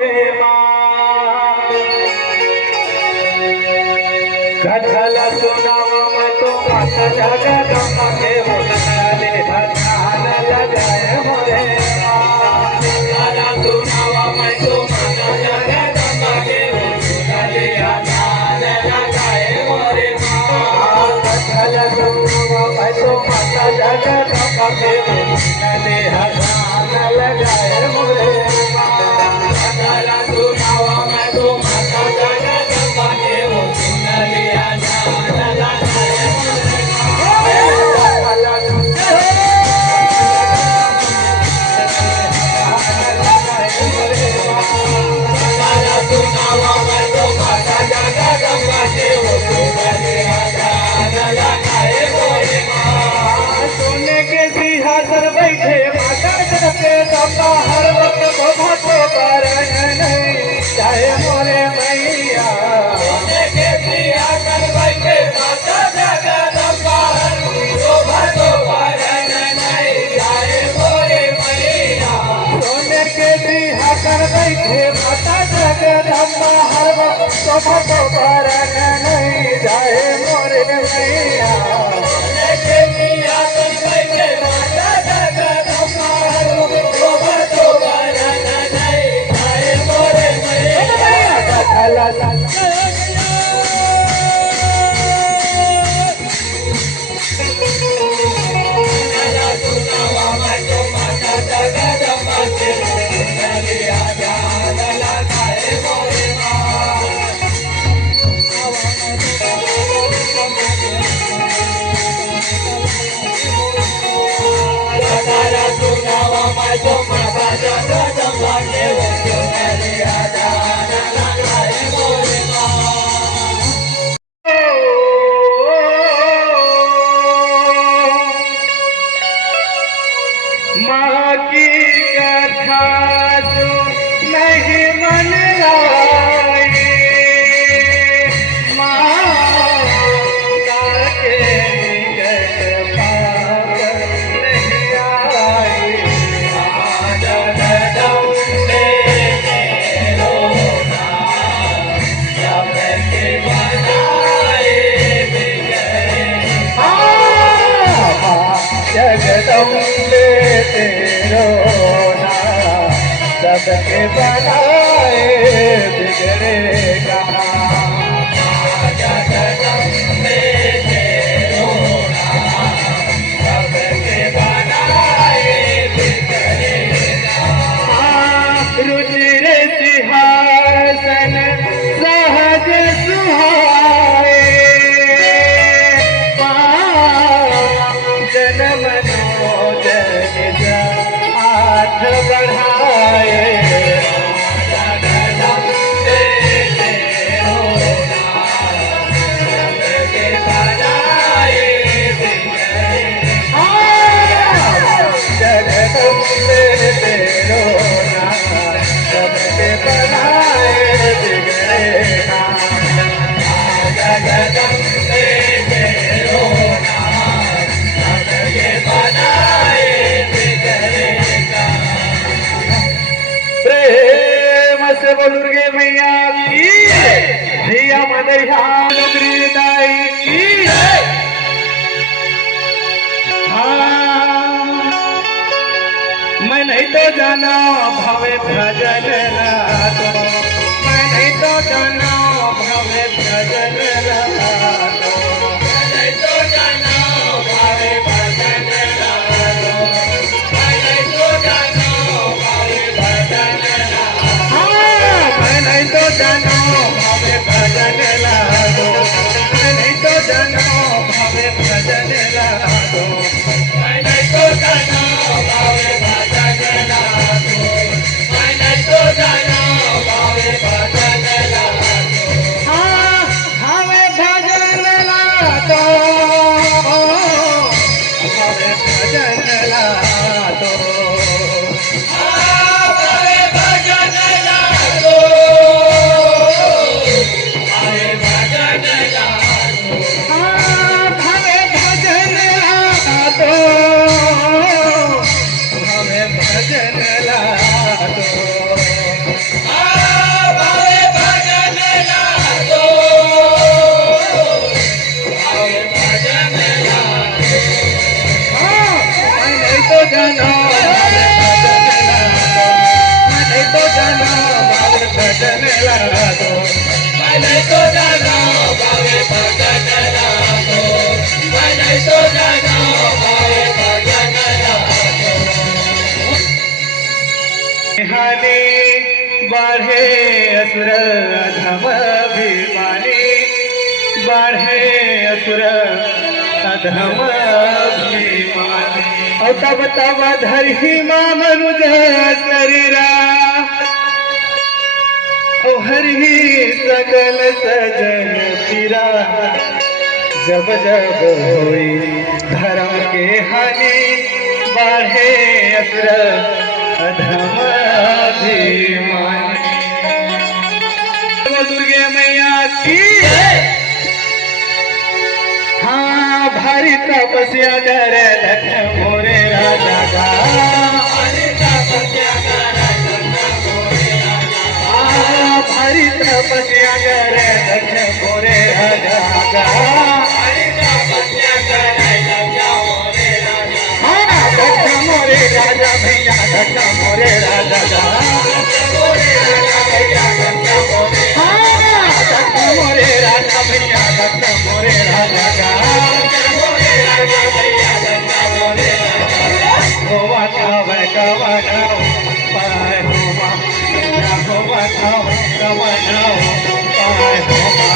कथल सुनावा मैं तो माता जगदम्बा के बोलने ध्यान लगाए मोरे कथल सुनावा मैं तो माता जगदम्बा के बोलने ध्यान लगाए मोरे कथल सुनावा मैं तो माता जगदम्बा के बोलने ध्यान लगाए मोरे कथल सुनावा मैं तो माता जगदम्बा के सोने के सिंहासन बैठे माता के दम्बा हर वक्त बहुत पर नहीं चाहे मोरे मैया सोने के सिंहासन बैठे माता जगदम्बा हर बहुत पर नहीं चाहे मोरे मैया सोने के सिंहासन बैठे माता जगदम्बा हर वक्त बहुत पर नहीं चाहे मोरे मैया माँ की कथा तो नहीं मन लाई माँ के निकट पार नहीं आई जगदम्बे तेरो नाम सबके बनाए बिगड़े जगदम्बे तेरो नाम सबके बनाए बिगड़े जगदम्बे तेरो नाम सबके बनाए बिगड़े रुचिर सिंहासन सहज सुहाए जन्म हाथ बढ़ाए जगदम्बे तेरो नाम सबके बनाए बिगड़े जगदम्बे तेरो नाम सबके बनाए बिगड़े जगदम्बे तेरो नाम सबके बनाए प्रेम से बोल दुर्गे मैया की धिया मदैया दाई की हाँ मैं नहीं तो जाना भावे भजन रातो मैं नहीं तो जाना भावे भजन रातो मैं नहीं तो जाना भावे भजन रातो मैं नहीं तो जाना भावे भजन मैं नहीं तो जानो भावे भजन लागो मैं नहीं तो जानो भावे भजन लागो मैं नहीं तो जानो भावे भजन लागो मैं नहीं तो जानो भावे भजन लागो हाँ भावे भजन लागो भावे भजन लागो हाँ भजन ला दो, मैं नहीं तो जाना भावे भजन ला दो, मैं नहीं तो जाना भावे भजन ला दो। हानि बाढ़े असुर अधम अभिमानी, बाढ़े असुर अधम अभिमानी। और तब तब धरही मां मनुज शरीरा, हरि सकल सजन पीरा। जब जब होई धर्म के हानि, बाढ़े असुर अधम अभिमानी। दुर्गे मैया की हाँ भारी तपस्या कर दक्ष मोरे राजा का, भारी तपस्या कर भारी तपस्या कर दक्ष मोरे राजा का, भारी तपस्या कर दक्ष मोरे राजा भैया, दक्ष मोरे राजा का, दक्ष मोरे राजा भैया, दक्ष मोरे राजा का। होवा खावे कवनाओ पाए होवा, होवा खावे कवनाओ पाए होवा,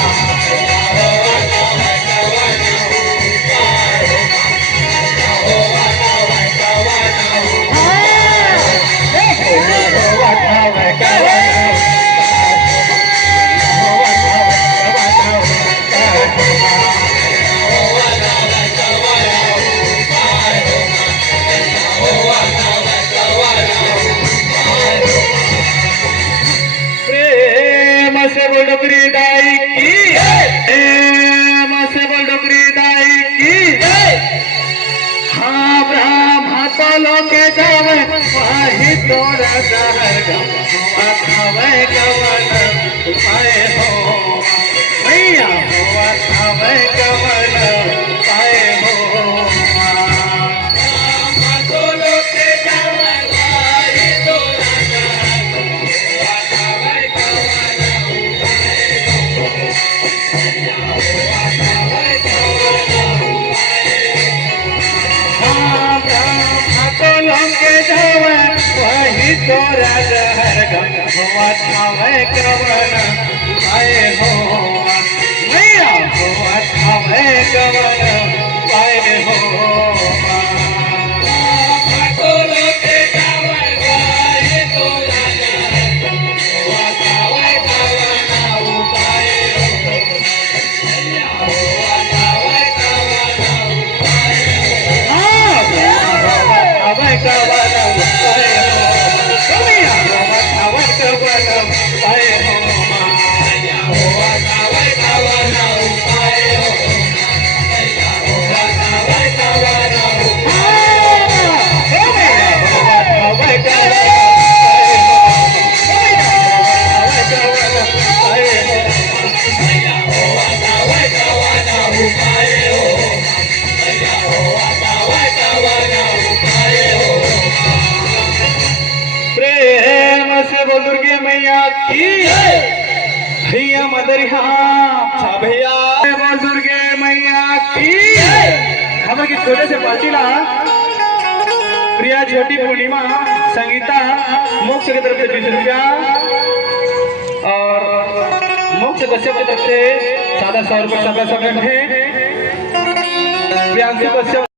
होवा खावे कवनाओ पाए होवा, होवा खावे कवनाओ, होवा खावे कवनाओ, होवा खावे कवनाओ पाए होवा, होवा खावे कवनाओ पाए होवा, होवा खावे कवनाओ पाए होवा। प्रेम से बड़बड़ी दाई की, प्रेम से बड़बड़ी दाई की। हाँ ब्रह्मा तो लोके जावे, वही तोरा दहर हुआ खावे कवन पाए हो भैया, हुआ खावे कवन पाए हो। ब्रह्मा तो लोके जावे, वही तोरा दहर हुआ खावे कवन पाए हो, हुआ खावे कवन पाए हो। ब्रह्मा तो लोके जावे, वही तोरा दहर हुआ खावे कवन पाए हो भैया, हुआ खावे कवन पाए हो। ब्रह्मा तो लोके जावे, वही तोरा दहर हुआ खावे कवन पाए हो भैया, हुआ खावे कवन पाए हो। खावे कवन पाए हो भैया, हुआ खावे कवन पाए हो, हुआ खावे कवन पाए हो भैया, हुआ खावे कवन भैया, हुआ खावे कवन पाए हो भैया, हुआ खावे कवन पाए हो भैया, हुआ खावे कवन पाए हो। प्रेम से बोल दुर्गे मैया की भैया मदरिया भैया, बोल दुर्गे मैया की। खबर की छोटे से पाचिला प्रिया छोटी पूर्णिमा संगीता मोक्ष की तरफ से 20 रुपया, और मोक्ष कश्यप की तरफ से 100 रुपये। सभा समय में प्रियांशु कश्यप